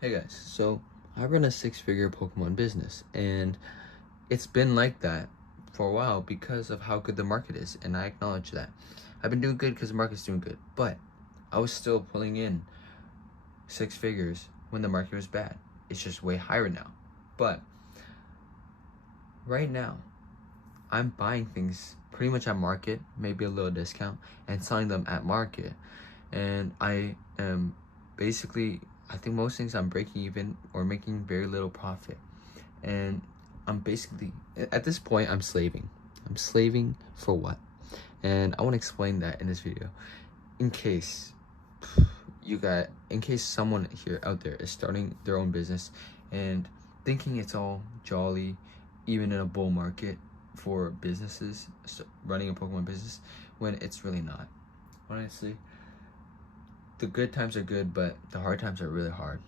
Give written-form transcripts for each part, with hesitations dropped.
Hey guys, so I run a six-figure Pokemon business, and it's been like that for a while because of how good the market is, and I acknowledge that. I've been doing good because the market's doing good, but I was still pulling in six figures when the market was bad. It's just way higher now. But right now, I'm buying things pretty much at market, maybe a little discount, and selling them at market. And I am basically, I think most things I'm breaking even or making very little profit. And I'm basically, at this point, I'm slaving. I'm slaving for what? And I want to explain that in this video. In case in case someone here out there is starting their own business and thinking it's all jolly, even in a bull market for businesses, running a Pokemon business, when it's really not. Honestly, the good times are good, but the hard times are really hard.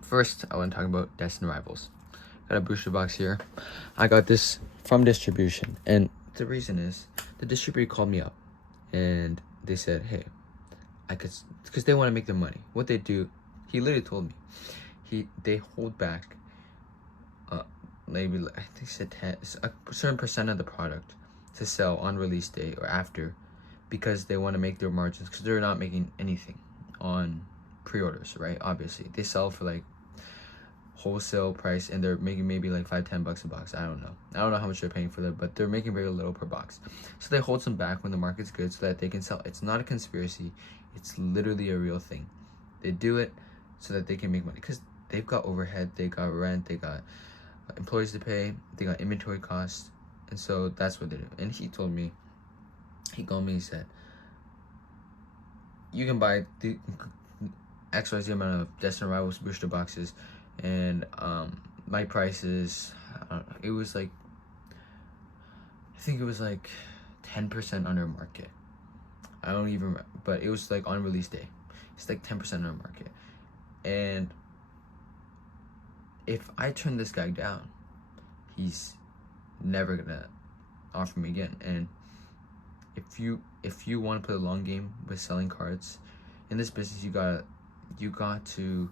First, I want to talk about Destined Rivals. Got a booster box here. I got this from distribution, and the reason is the distributor called me up and they said, hey, I could, because they want to make their money. What they do, he literally told me, they hold back maybe, I think he said 10, a certain percent of the product to sell on release day or after, because they want to make their margins, because they're not making anything on pre-orders, right? Obviously they sell for like wholesale price, and they're making maybe like $5-10 a box. I don't know how much they're paying for that, but they're making very little per box. So they hold some back when the market's good so that they can sell. It's not a conspiracy, it's literally a real thing. They do it so that they can make money, because they've got overhead, they got rent, they got employees to pay, they got inventory costs, and so that's what they do. And he called me, he said, you can buy the XYZ amount of Destined Rivals booster boxes, and my price is, it was like, I think it was like 10% under market. I don't even remember, but it was like on release day. It's like 10% under market. And if I turn this guy down, he's never gonna offer me again. And if you want to play a long game with selling cards in this business, you got to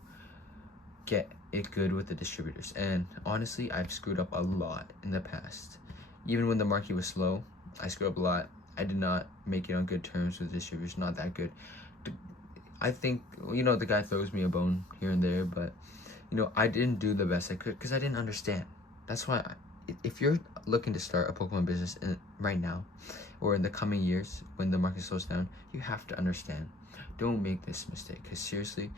get it good with the distributors. And honestly, I've screwed up a lot in the past. Even when the market was slow, I screwed up a lot. I did not make it on good terms with distributors, not that good. I think, the guy throws me a bone here and there, but I didn't do the best I could because I didn't understand. That's why if you're looking to start a Pokemon business right now or in the coming years when the market slows down, you have to understand. Don't make this mistake, because seriously,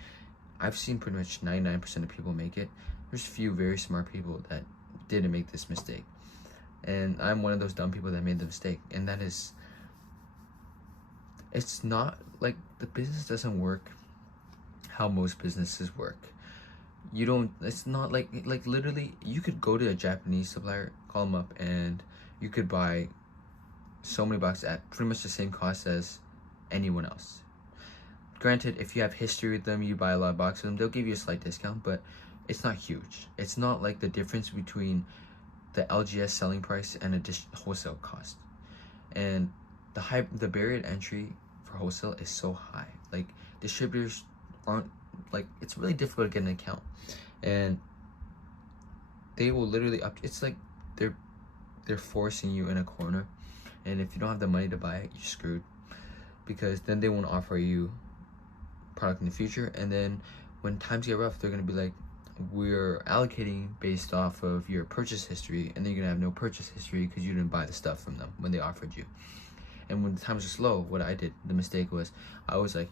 I've seen pretty much 99% of people make it. There's few very smart people that didn't make this mistake. And I'm one of those dumb people that made the mistake. And that is, it's not like the business doesn't work how most businesses work. It's not like literally you could go to a Japanese supplier, call them up, and you could buy so many boxes at pretty much the same cost as anyone else. Granted, if you have history with them, you buy a lot of boxes with them, they'll give you a slight discount, but it's not huge. It's not like the difference between the LGS selling price and a wholesale cost. And the barrier to entry for wholesale is so high. Like, distributors aren't, like, it's really difficult to get an account, and they will literally it's like they're forcing you in a corner, and if you don't have the money to buy it, you're screwed, because then they won't offer you product in the future. And then when times get rough, they're gonna be like, we're allocating based off of your purchase history, and then you're gonna have no purchase history because you didn't buy the stuff from them when they offered you. And when the times are slow, what I did, the mistake was, I was like,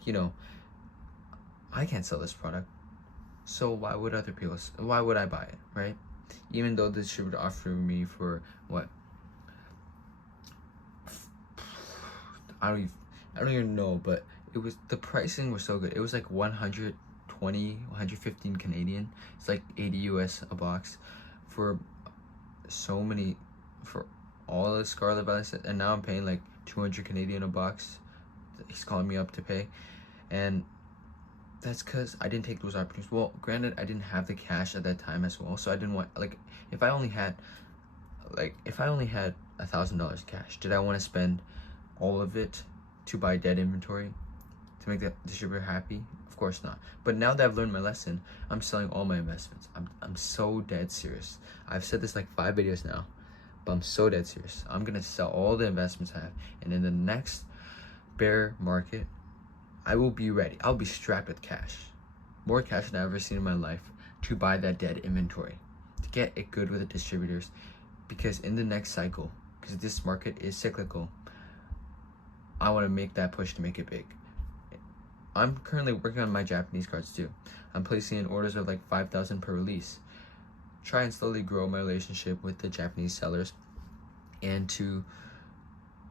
I can't sell this product, so why would I buy it, right? Even though the distributor offered me for what, I don't even know, but the pricing was so good. It was like 115 Canadian. It's like 80 US a box for for all the Scarlet Valley set, and now I'm paying like 200 Canadian a box. He's calling me up to pay, and that's because I didn't take those opportunities. Well, granted, I didn't have the cash at that time as well, so I didn't want, like, if I only had $1,000 cash, did I want to spend all of it to buy dead inventory? to make the distributor happy? Of course not. But now that I've learned my lesson, I'm selling all my investments. I'm so dead serious. I've said this like 5 videos now, but I'm so dead serious. I'm gonna sell all the investments I have, and in the next bear market, I will be ready. I'll be strapped with cash, more cash than I've ever seen in my life, to buy that dead inventory, to get it good with the distributors, because in the next cycle, because this market is cyclical, I want to make that push to make it big. I'm currently working on my Japanese cards too. I'm placing in orders of like 5,000 per release. Try and slowly grow my relationship with the Japanese sellers, and to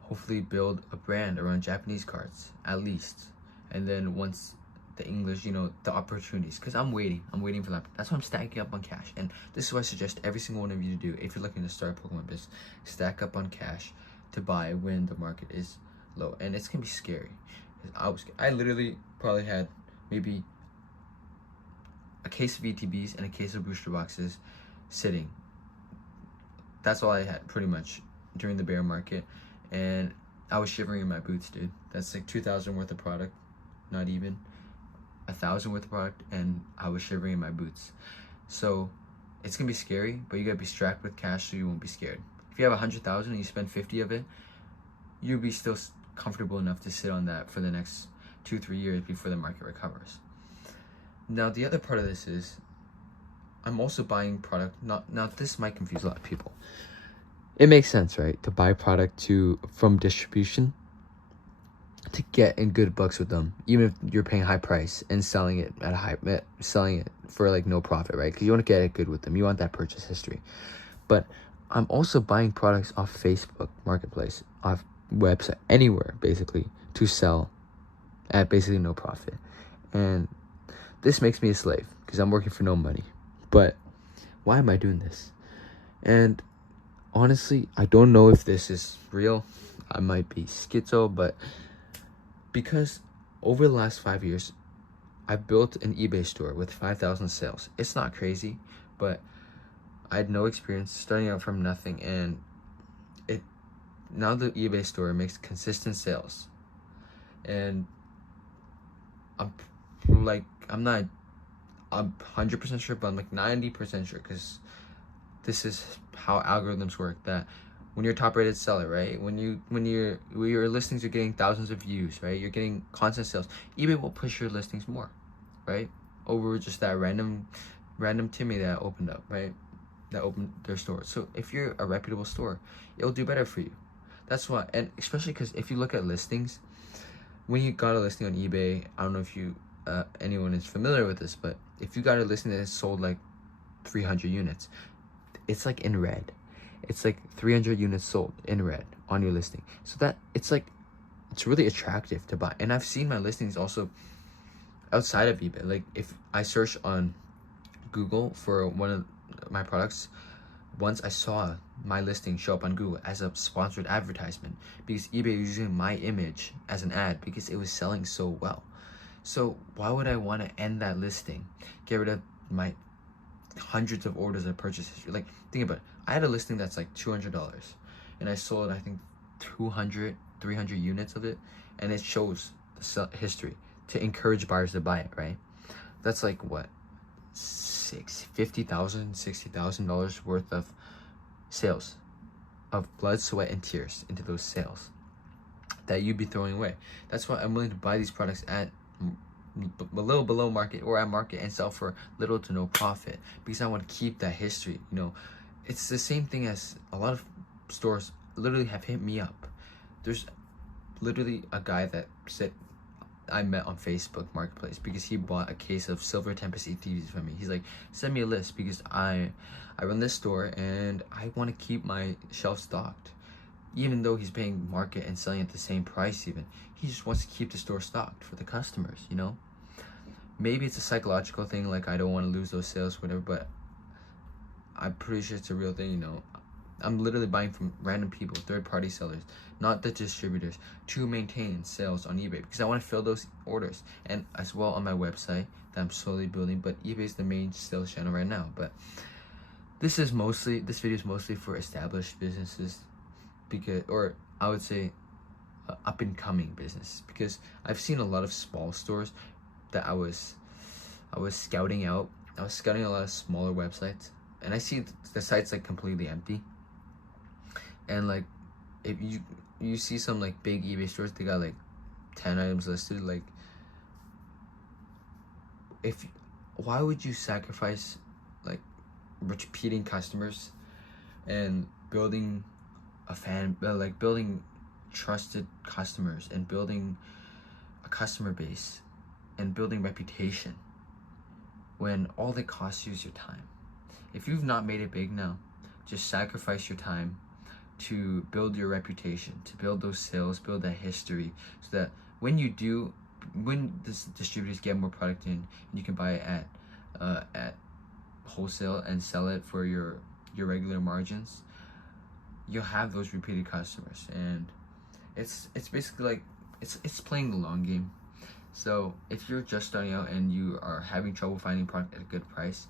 hopefully build a brand around Japanese cards at least. And then once the English, the opportunities, because I'm waiting for that. That's why I'm stacking up on cash. And this is what I suggest every single one of you to do if you're looking to start a Pokemon business. Stack up on cash to buy when the market is low, and it's gonna be scary. I literally probably had maybe a case of VTBs and a case of booster boxes sitting. That's all I had pretty much during the bear market, and I was shivering in my boots, dude. That's like 2,000 worth of product, not even 1,000 worth of product, and I was shivering in my boots. So it's gonna be scary, but you gotta be strapped with cash so you won't be scared. If you have 100,000 and you spend 50 of it, you'll be still comfortable enough to sit on that for the next 2-3 years before the market recovers. Now the other part of this is I'm also buying product. Now this might confuse a lot of people. It makes sense, right, to buy product from distribution to get in good bucks with them, even if you're paying high price and selling it for like no profit, right? Because you want to get it good with them. You want that purchase history. But I'm also buying products off Facebook Marketplace, off website, anywhere basically, to sell at basically no profit. And this makes me a slave because I'm working for no money. But why am I doing this? And honestly, I don't know if this is real. I might be schizo, but because over the last 5 years, I've built an eBay store with 5,000 sales. It's not crazy, but I had no experience starting out from nothing, and now the eBay store makes consistent sales. And I'm not 100% sure, but I'm like 90% sure, because this is how algorithms work, that when you're a top rated seller, right, when your listings are getting thousands of views, right, you're getting constant sales, eBay will push your listings more, right, over just that random Timmy that opened up, right, that opened their store. So if you're a reputable store, it'll do better for you. That's why. And especially because if you look at listings, when you got a listing on eBay, I don't know if anyone is familiar with this, but if you got a listing that is sold like 300 units, it's like in red. It's like 300 units sold in red on your listing. So that it's really attractive to buy. And I've seen my listings also outside of eBay. Like if I search on Google for one of my products, once I saw my listing show up on Google as a sponsored advertisement, because eBay was using my image as an ad because it was selling so well. So why would I want to end that listing, get rid of my hundreds of orders of purchase history? Like, think about it. I had a listing that's like $200, and I sold, I think, 200, 300 units of it, and it shows the history to encourage buyers to buy it, right? That's like what, $50,000, $60,000 worth of sales, of blood, sweat, and tears into those sales that you'd be throwing away. That's why I'm willing to buy these products at a little below market or at market and sell for little to no profit, because I want to keep that history. It's the same thing as a lot of stores literally have hit me up. There's literally a guy that said I met on Facebook Marketplace because he bought a case of Silver Tempest ETVs from me. He's like, send me a list because I run this store and I want to keep my shelf stocked. Even though he's paying market and selling at the same price even, he just wants to keep the store stocked for the customers, Maybe it's a psychological thing, like I don't want to lose those sales, whatever, but I'm pretty sure it's a real thing, I'm literally buying from random people, third-party sellers, not the distributors, to maintain sales on eBay, because I want to fill those orders, and as well on my website that I'm slowly building. But eBay is the main sales channel right now. But this video is mostly for established businesses, or I would say up and coming business, because I've seen a lot of small stores that I was scouting out. I was scouting a lot of smaller websites, and I see the site's like completely empty. And like, if you see some like big eBay stores, they got like 10 items listed. Like, why would you sacrifice like repeating customers and building building trusted customers and building a customer base and building reputation when all that costs you is your time? If you've not made it big now, just sacrifice your time to build your reputation, to build those sales, build that history, so that when the distributors get more product in, you can buy it at wholesale and sell it for your regular margins, you'll have those repeated customers. And it's basically like it's playing the long game. So if you're just starting out and you are having trouble finding product at a good price,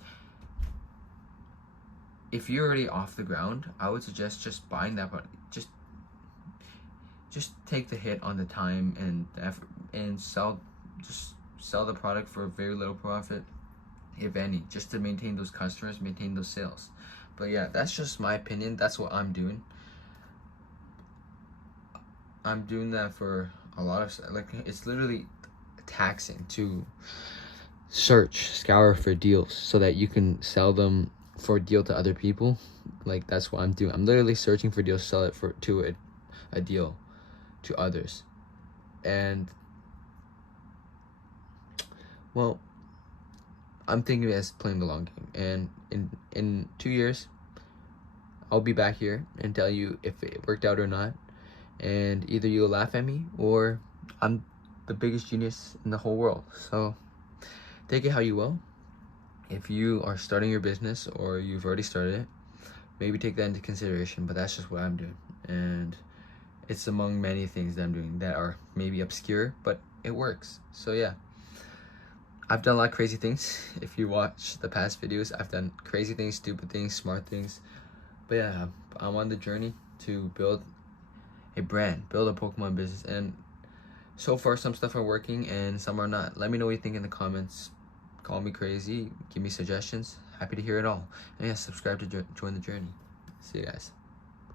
if you're already off the ground, I would suggest just buying that product. Just take the hit on the time and the effort, and sell the product for very little profit, if any, just to maintain those customers, maintain those sales. But yeah, that's just my opinion. That's what I'm doing. I'm doing that for a lot of, like, it's literally taxing to scour for deals so that you can sell them for a deal to other people. Like, that's what I'm doing. I'm literally searching for deals, sell it to a deal to others. And well, I'm thinking as playing the long game, and in 2 years I'll be back here and tell you if it worked out or not, and either you'll laugh at me or I'm the biggest genius in the whole world. So take it how you will. If you are starting your business or you've already started it, maybe take that into consideration. But that's just what I'm doing, and it's among many things that I'm doing that are maybe obscure, but it works. So yeah, I've done a lot of crazy things. If you watch the past videos, I've done crazy things, stupid things, smart things. But yeah, I'm on the journey to build a brand, build a Pokemon business, and so far some stuff are working and some are not. Let me know what you think in the comments. Call me crazy, give me suggestions. Happy to hear it all. And yeah, subscribe to join the journey. See you guys.